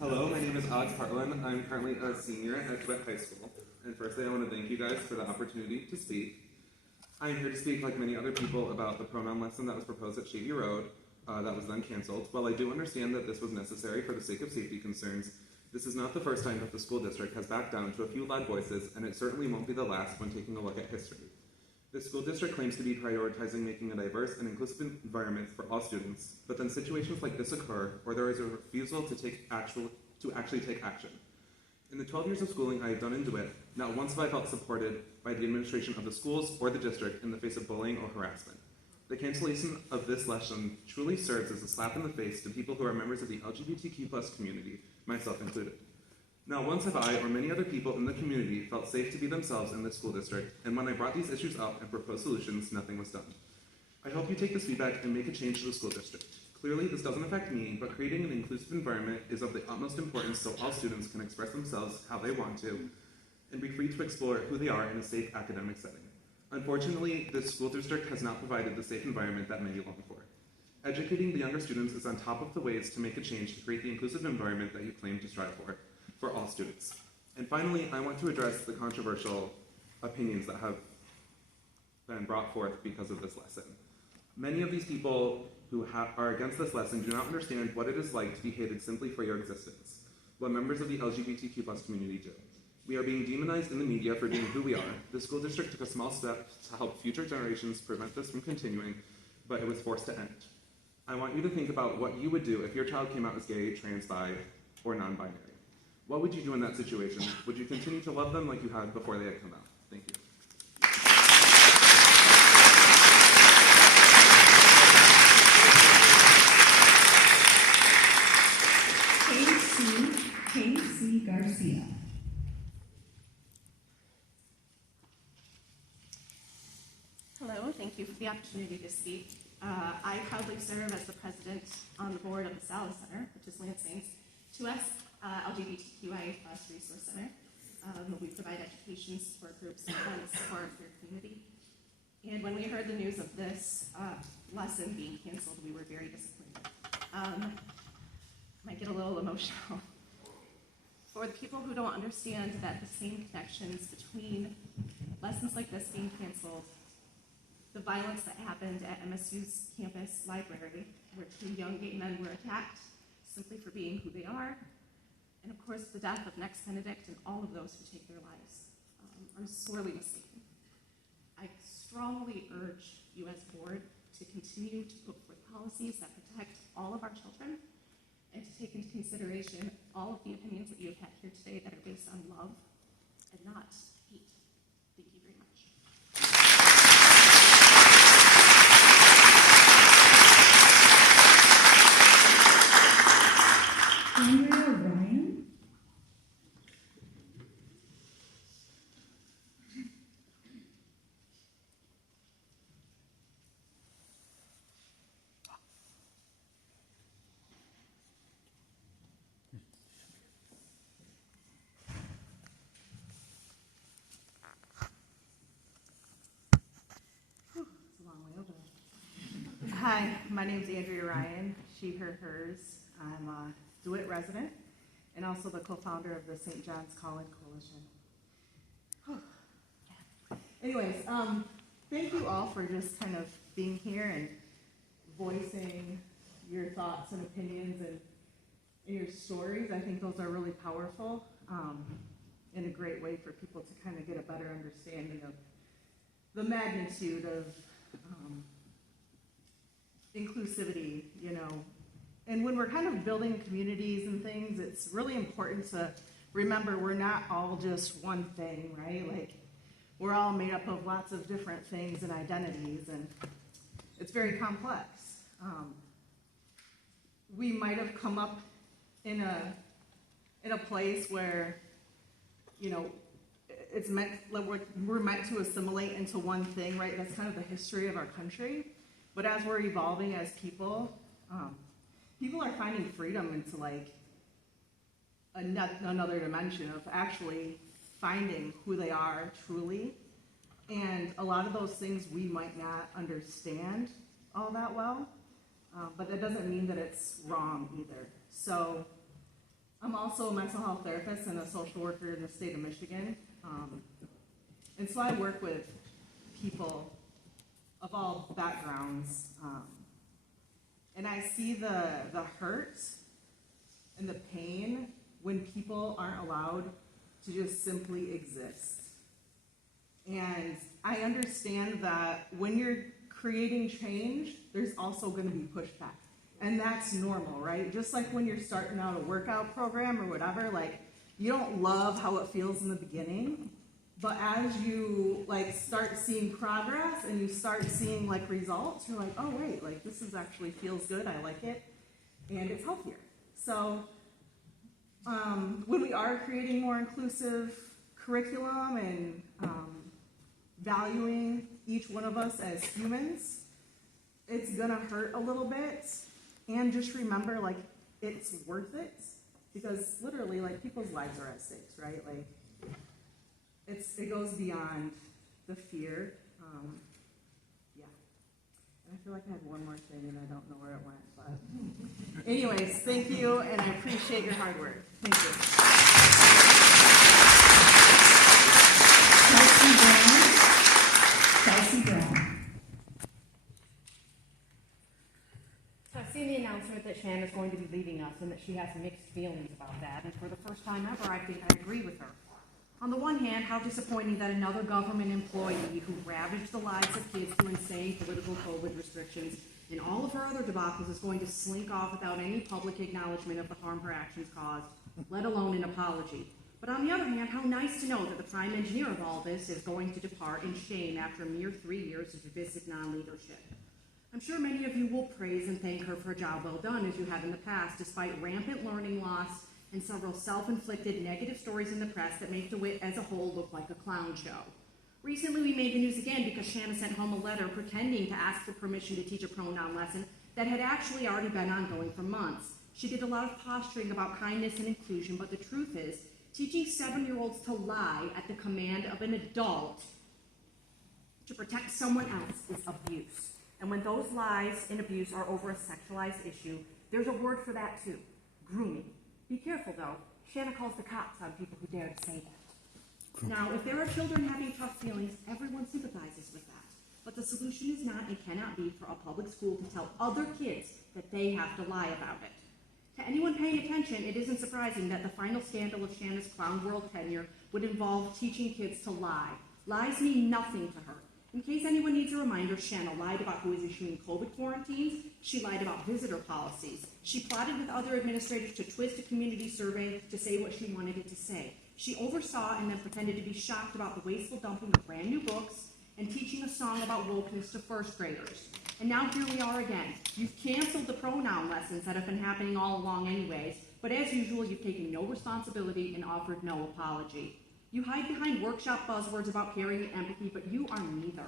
Hello, my name is Alex Hartland. I'm currently a senior at Dewitt High School. And firstly, I want to thank you guys for the opportunity to speak. I'm here to speak, like many other people, about the pronoun lesson that was proposed at Shady Road that was then canceled. While I do understand that this was necessary for the sake of safety concerns, this is not the first time that the school district has backed down to a few loud voices, and it certainly won't be the last when taking a look at history. The school district claims to be prioritizing making a diverse and inclusive environment for all students, but then situations like this occur where there is a refusal to actually take action. In the 12 years of schooling I have done in DeWitt, not once have I felt supported by the administration of the schools or the district in the face of bullying or harassment. The cancellation of this lesson truly serves as a slap in the face to people who are members of the LGBTQ+ community, myself included. Not once have I or many other people in the community felt safe to be themselves in this school district, and when I brought these issues up and proposed solutions, nothing was done. I hope you take this feedback and make a change to the school district. Clearly, this doesn't affect me, but creating an inclusive environment is of the utmost importance so all students can express themselves how they want to and be free to explore who they are in a safe academic setting. Unfortunately, this school district has not provided the safe environment that many long for. Educating the younger students is on top of the ways to make a change to create the inclusive environment that you claim to strive for all students. And finally, I want to address the controversial opinions that have been brought forth because of this lesson. Many of these people who are against this lesson do not understand what it is like to be hated simply for your existence, what members of the LGBTQ+ community do. We are being demonized in the media for being who we are. The school district took a small step to help future generations prevent this from continuing, but it was forced to end. I want you to think about what you would do if your child came out as gay, trans, bi, or non-binary. What would you do in that situation? Would you continue to love them like you had before they had come out? Thank you. Casey Garcia. Hello, thank you for the opportunity to speak. I proudly serve as the president on the board of the Sally Center, which is Lansing's 2S LGBTQIA+ resource center. We provide education support groups and events for their community. And when we heard the news of this lesson being canceled, we were very disappointed. Might get a little emotional. For the people who don't understand that the same connections between lessons like this being canceled, the violence that happened at MSU's campus library, where 2 young gay men were attacked simply for being who they are, and of course the death of Next Benedict and all of those who take their lives, are sorely mistaken. I strongly urge you as board to continue to put forth policies that protect all of our children and to take into consideration all of the opinions that you have had here today that are based on love and not hate. Thank you very much. Andrea Ryan. Hi, my name is Andrea Ryan, she, her, hers. I'm a DeWitt resident and also the co-founder of the St. John's Call-In Coalition. Anyways, thank you all for just kind of being here and voicing your thoughts and opinions and your stories. I think those are really powerful and a great way for people to kind of get a better understanding of the magnitude of inclusivity, you know. And when we're kind of building communities and things, it's really important to remember we're not all just one thing, right? Like, we're all made up of lots of different things and identities, and it's very complex. We might have come up in a place where, you know, it's meant, like we're meant to assimilate into one thing, right? That's kind of the history of our country. But as we're evolving as people, people are finding freedom into like another dimension of actually finding who they are truly. And a lot of those things we might not understand all that well, but that doesn't mean that it's wrong either. So I'm also a mental health therapist and a social worker in the state of Michigan. And so I work with people of all backgrounds. And I see the hurt and the pain when people aren't allowed to just simply exist. And I understand that when you're creating change, there's also going to be pushback. And that's normal, right? Just like when you're starting out a workout program or whatever, like, you don't love how it feels in the beginning, but as you like start seeing progress and you start seeing like results, you're like, oh wait, like this is actually feels good, I like it, and it's healthier. So when we are creating more inclusive curriculum and valuing each one of us as humans, it's gonna hurt a little bit. And just remember, like, it's worth it, because literally, like, people's lives are at stake, right? Like, it goes beyond the fear. Yeah. And I feel like I had one more thing, and I don't know where it went, but anyways, thank you, and I appreciate your hard work. Thank you. Kelsey Brown. I've seen the announcement that Shanna's going to be leaving us and that she has mixed feelings about that. And for the first time ever, I think I agree with her. On the one hand, how disappointing that another government employee who ravaged the lives of kids through insane political COVID restrictions and all of her other debacles is going to slink off without any public acknowledgement of the harm her actions caused, let alone an apology. But on the other hand, how nice to know that the prime engineer of all this is going to depart in shame after a mere 3 years of divisive non-leadership. I'm sure many of you will praise and thank her for a job well done, as you have in the past, despite rampant learning loss and several self-inflicted negative stories in the press that make DeWitt as a whole look like a clown show. Recently, we made the news again because Shanna sent home a letter pretending to ask for permission to teach a pronoun lesson that had actually already been ongoing for months. She did a lot of posturing about kindness and inclusion, but the truth is, teaching 7-year-olds to lie at the command of an adult to protect someone else is abuse. And when those lies and abuse are over a sexualized issue, there's a word for that too, grooming. Be careful though, Shanna calls the cops on people who dare to say that. Now, if there are children having tough feelings, everyone sympathizes with that. But the solution is not and cannot be for a public school to tell other kids that they have to lie about it. To anyone paying attention, it isn't surprising that the final scandal of Shanna's Clown World tenure would involve teaching kids to lie. Lies mean nothing to her. In case anyone needs a reminder, Shanna lied about who is issuing COVID quarantines. She lied about visitor policies. She plotted with other administrators to twist a community survey to say what she wanted it to say. She oversaw and then pretended to be shocked about the wasteful dumping of brand new books and teaching a song about wokeness to first graders. And now here we are again. You've canceled the pronoun lessons that have been happening all along anyways, but as usual, you've taken no responsibility and offered no apology. You hide behind workshop buzzwords about caring and empathy, but you are neither.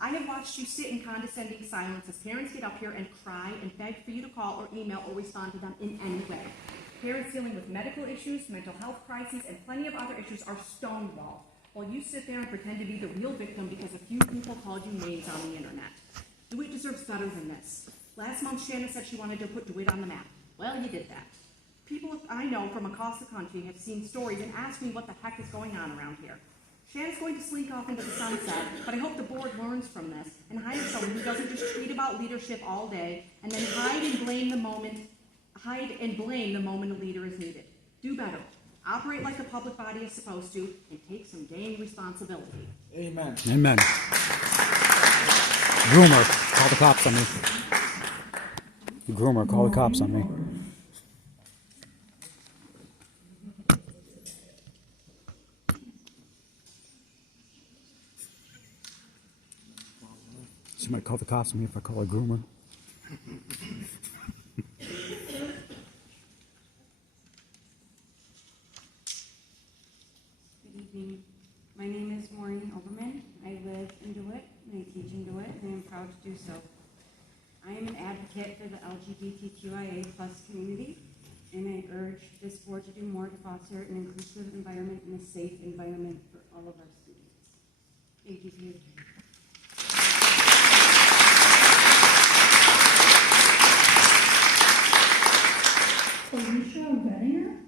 I have watched you sit in condescending silence as parents get up here and cry and beg for you to call or email or respond to them in any way. Parents dealing with medical issues, mental health crises, and plenty of other issues are stonewalled, while you sit there and pretend to be the real victim because a few people called you names on the internet. DeWitt deserves better than this. Last month, Shanna said she wanted to put DeWitt on the map. Well, you did that. People I know from across the country have seen stories and asked me what the heck is going on around here. Shanna's going to slink off into the sunset, but I hope the board learns from this and hires someone who doesn't just tweet about leadership all day and then hide and blame the moment a leader is needed. Do better. Operate like the public body is supposed to and take some dang responsibility. Amen. Amen. Groomer, call the cops on me. Groomer, call the cops on me. Somebody call the cops on me if I call a groomer. Good evening. My name is Maureen Oberman. I live in DeWitt and I teach in DeWitt, and I am proud to do so. I am an advocate for the LGBTQIA+ community, and I urge this board to do more to foster an inclusive environment and a safe environment for all of our students. Thank you for your time. Alicia Vettinger.